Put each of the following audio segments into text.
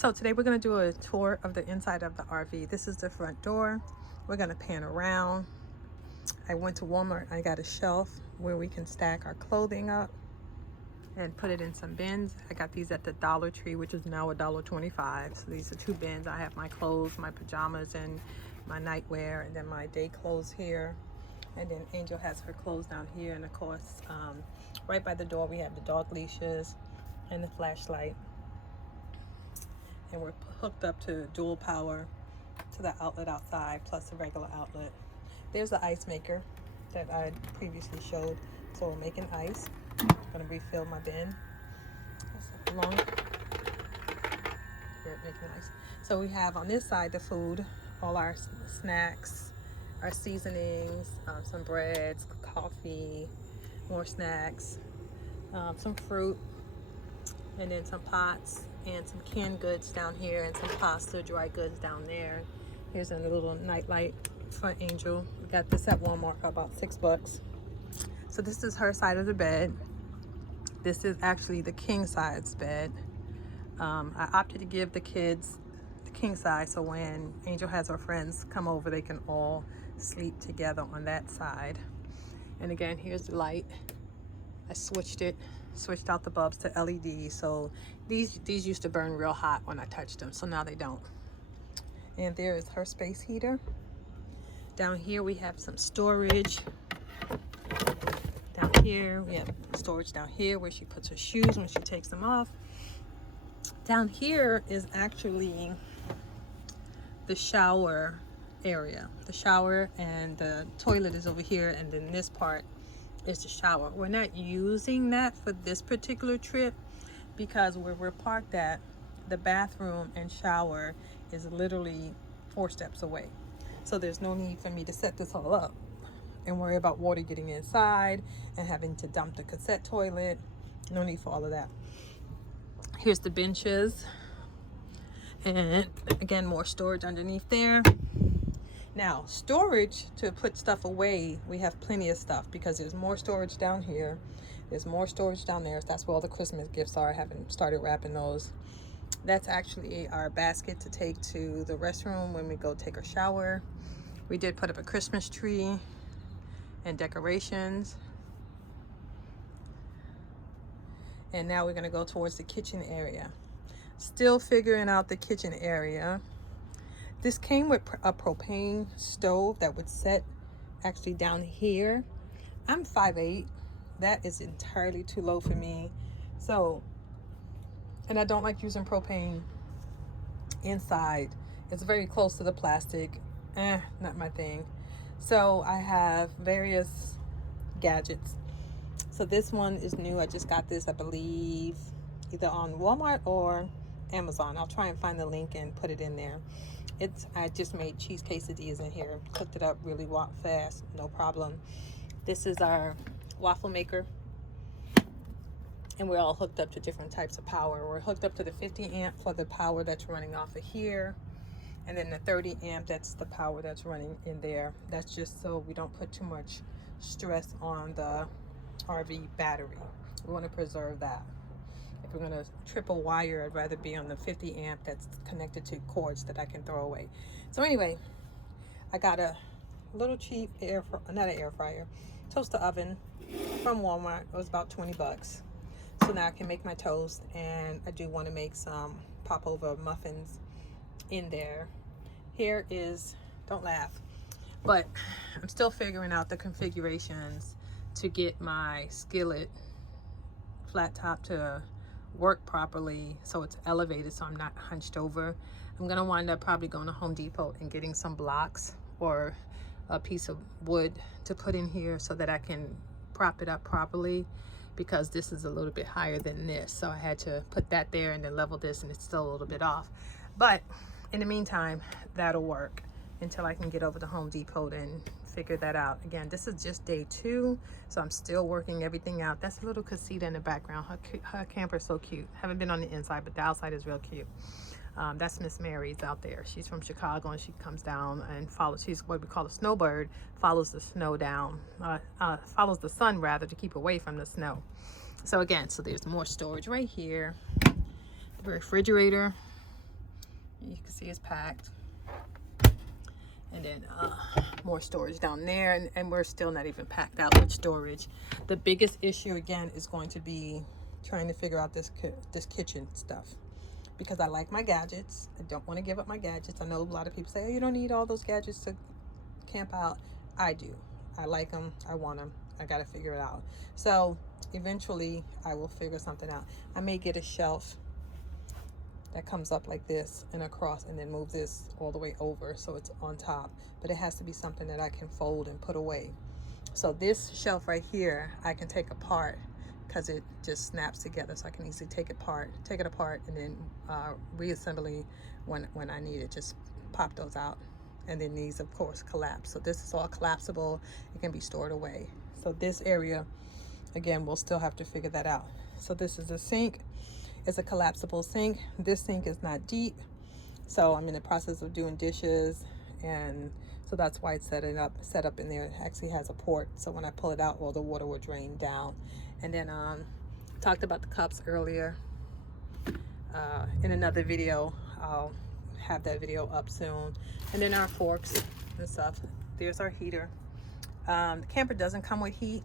So today we're going to do a tour of the inside of the RV. This is the front door. We're going to pan around. I went to Walmart. I got a shelf where we can stack our clothing up and put it in some bins. I got these at the Dollar Tree, which is now $1.25. So these are 2 bins. I have my clothes, my pajamas, and my nightwear, and then my day clothes here. And then Angel has her clothes down here. And of course, right by the door, we have the dog leashes and the flashlight. And we're hooked up to dual power to the outlet outside, plus a regular outlet. There's the ice maker that I previously showed. So we're making ice. I'm gonna refill my bin. Long. We're making ice. So we have on this side the food, all our snacks, our seasonings, some breads, coffee, more snacks, some fruit, and then some pots and some canned goods down here, and some pasta, dry goods down there. Here's a little nightlight for Angel. We got this at Walmart for about $6. So this is her side of the bed. This is actually the king size bed. I opted to give the kids the king size, so when Angel has her friends come over, they can all sleep together on that side. And again, here's the light. I switched out the bulbs to LED. So these used to burn real hot when I touched them, so now they don't. And there is her space heater. Down here we have some storage. Down here we have storage down here where she puts her shoes when she takes them off. Down here is actually the shower area. The shower and the toilet is over here, and then this part is the shower. We're not using that for this particular trip because where we're parked at, the bathroom and shower is literally 4 steps away. So there's no need for me to set this all up and worry about water getting inside and having to dump the cassette toilet. No need for all of that. Here's the benches, and again, more storage underneath there. Now, storage to put stuff away, we have plenty of stuff because there's more storage down here. There's more storage down there. That's where all the Christmas gifts are. I haven't started wrapping those. That's actually our basket to take to the restroom when we go take a shower. We did put up a Christmas tree and decorations. And now we're gonna go towards the kitchen area. Still figuring out the kitchen area. This came with a propane stove that would set actually down here. I'm 5'8". That is entirely too low for me. So, and I don't like using propane inside. It's very close to the plastic. Not my thing. So I have various gadgets. So this one is new. I just got this, I believe, either on Walmart or Amazon. I'll try and find the link and put it in there. I just made cheese quesadillas in here. Cooked it up really fast, no problem. This is our waffle maker. And we're all hooked up to different types of power. We're hooked up to the 50 amp for the power that's running off of here. And then the 30 amp, that's the power that's running in there. That's just so we don't put too much stress on the RV battery. We want to preserve that. If we're going to triple wire, I'd rather be on the 50 amp that's connected to cords that I can throw away. So anyway, I got a little cheap toaster oven from Walmart. It was about $20. So now I can make my toast, and I do want to make some popover muffins in there. Here is, don't laugh, but I'm still figuring out the configurations to get my skillet flat top to work properly so it's elevated so I'm not hunched over. I'm gonna wind up probably going to Home Depot and getting some blocks or a piece of wood to put in here so that I can prop it up properly, because this is a little bit higher than this. So I had to put that there and then level this, and it's still a little bit off. But in the meantime, that'll work until I can get over to Home Depot and figure that out. Again, this is just day 2, so I'm still working everything out. That's a little Casita in the background. Her camper is so cute. Haven't been on the inside, but the outside is real cute. That's Miss Mary's out there. She's from Chicago, and she comes down and follows. She's what we call a snowbird. Follows the snow down. Follows the sun rather, to keep away from the snow. So again, so there's more storage right here. The refrigerator. You can see it's packed. And then more storage down there, and we're still not even packed out with storage. The biggest issue again is going to be trying to figure out this kitchen stuff, because I like my gadgets. I don't want to give up my gadgets. I know a lot of people say, oh, you don't need all those gadgets to camp out. I do. I like them. I want them. I got to figure it out. So eventually I will figure something out. I may get a shelf that comes up like this and across, and then move this all the way over so it's on top, but it has to be something that I can fold and put away. So this shelf right here I can take apart, because it just snaps together, so I can easily take it apart, and then reassembly when I need it, just pop those out. And then these of course collapse, so this is all collapsible. It can be stored away. So this area again, we'll still have to figure that out. So this is a sink. It's a collapsible sink. This sink is not deep, so I'm in the process of doing dishes, and so that's why it's set up in there. It actually has a port, so when I pull it out, all the water will drain down. And then talked about the cups earlier in another video. I'll have that video up soon. And then our forks and stuff. There's our heater. The camper doesn't come with heat,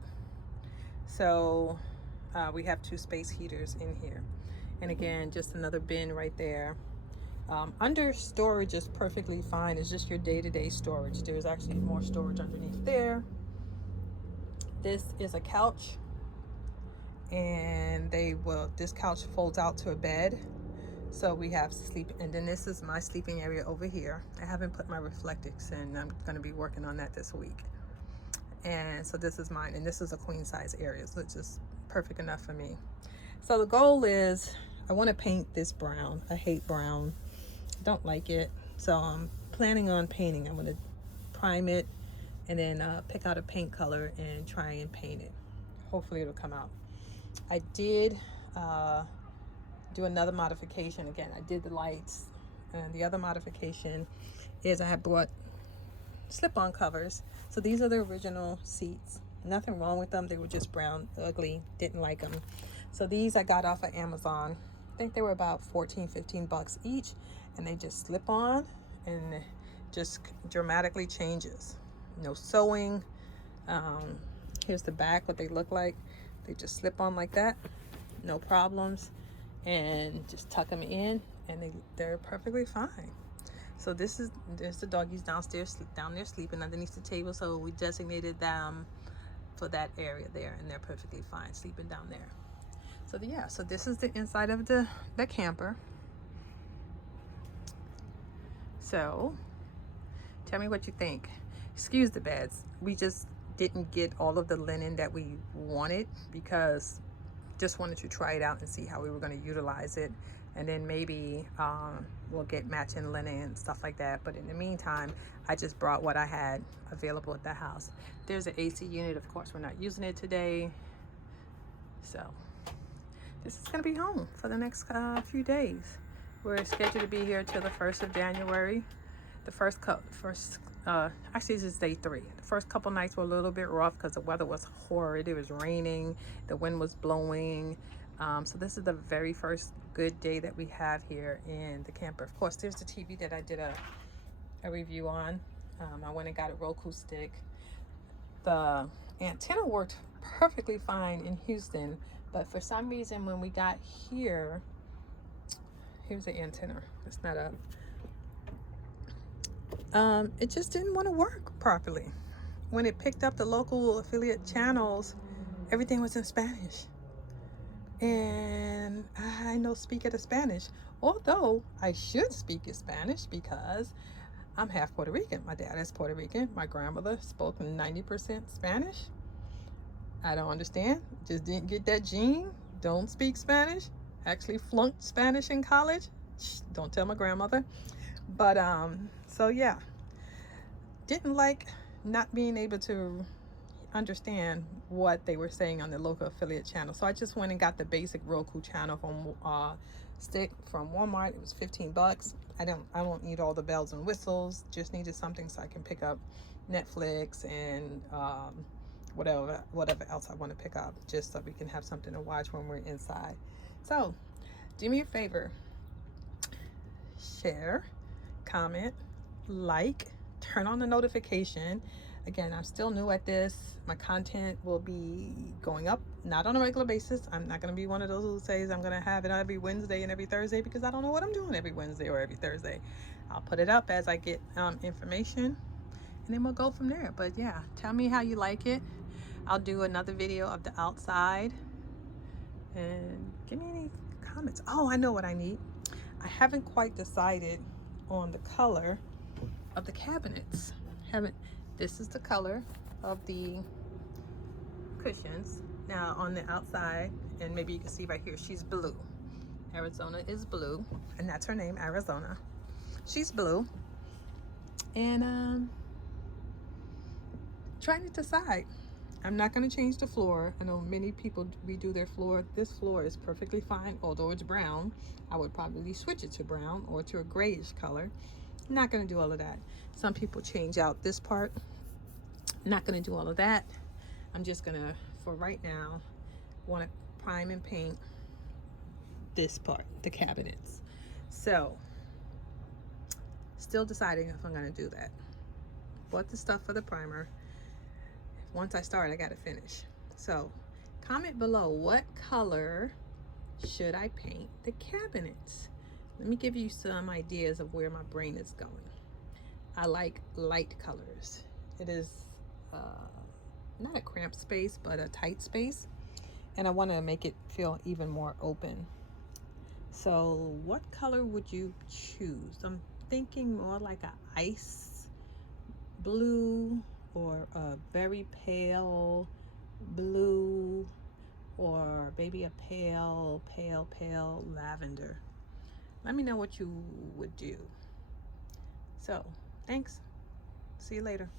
so we have 2 space heaters in here. And again, just another bin right there. Under storage is perfectly fine. It's just your day-to-day storage. There's actually more storage underneath there. This is a couch, and this couch folds out to a bed, so we have sleep. And then this is my sleeping area over here. I haven't put my reflectix in. I'm going to be working on that this week. And so this is mine, and this is a queen size area, so it's just perfect enough for me. So the goal is, I want to paint this brown. I hate brown. Don't like it. So I'm planning on painting. I'm going to prime it and then pick out a paint color and try and paint it. Hopefully it'll come out. I did do another modification. Again, I did the lights, and the other modification is I have brought slip-on covers. So these are the original seats. Nothing wrong with them. They were just brown, ugly, didn't like them. So these I got off of Amazon. I think they were about 14-15 bucks each, and they just slip on and just dramatically changes. No sewing. Here's the back, what they look like. They just slip on like that, no problems, and just tuck them in, and they're perfectly fine. So there's the doggies down there sleeping underneath the table. So we designated them for that area there, and they're perfectly fine sleeping down there. So yeah, so this is the inside of the camper. So tell me what you think. Excuse the beds. We just didn't get all of the linen that we wanted, because just wanted to try it out and see how we were going to utilize it. And then maybe we'll get matching linen and stuff like that. But in the meantime, I just brought what I had available at the house. There's an AC unit. Of course, we're not using it today. So this is going to be home for the next few days. We're scheduled to be here till the 1st of January. Actually, this is day 3. The first couple nights were a little bit rough because the weather was horrid. It was raining, the wind was blowing. So this is the very first good day that we have here in the camper. Of course, there's the TV that I did a review on. I went and got a Roku stick. The antenna worked perfectly fine in Houston, but for some reason when we got here, here's the antenna. It's not up. It just didn't want to work properly. When it picked up the local affiliate channels, everything was in Spanish. And I no speak of Spanish, although I should speak Spanish because I'm half Puerto Rican. My dad is Puerto Rican. My grandmother spoke 90% Spanish. I don't understand. Just didn't get that gene. Don't speak Spanish. Actually flunked Spanish in college. Don't tell my grandmother. But so yeah, didn't like not being able to understand what they were saying on the local affiliate channel. So I just went and got the basic Roku channel from stick from Walmart. It was 15 bucks. I don't need all the bells and whistles. Just needed something so I can pick up Netflix and whatever else I want to pick up, just so we can have something to watch when we're inside. So do me a favor, share, comment, like, turn on the notification. Again, I'm still new at this. My content will be going up, not on a regular basis. I'm not going to be one of those who says I'm going to have it every Wednesday and every Thursday, because I don't know what I'm doing every Wednesday or every Thursday. I'll put it up as I get information, and then we'll go from there. But yeah, tell me how you like it. I'll do another video of the outside, and give me any comments. Oh, I know what I need. I haven't quite decided on the color of the cabinets. This is the color of the cushions. Now on the outside, and maybe you can see right here, she's blue. Arizona is blue, and that's her name, Arizona. She's blue. And trying to decide. I'm not going to change the floor. I know many people redo their floor. This floor is perfectly fine, although it's brown. I would probably switch it to brown or to a grayish color. I'm not going to do all of that. Some people change out this part. I'm not going to do all of that. I'm just going to, for right now, want to prime and paint this part, the cabinets. So, still deciding if I'm going to do that. Bought the stuff for the primer. Once I start, I got to finish. So, comment below, what color should I paint the cabinets? Let me give you some ideas of where my brain is going. I like light colors. It is not a cramped space, but a tight space. And I want to make it feel even more open. So what color would you choose? I'm thinking more like a ice blue, or a very pale blue, or maybe a pale lavender. Let me know what you would do. So, thanks. See you later.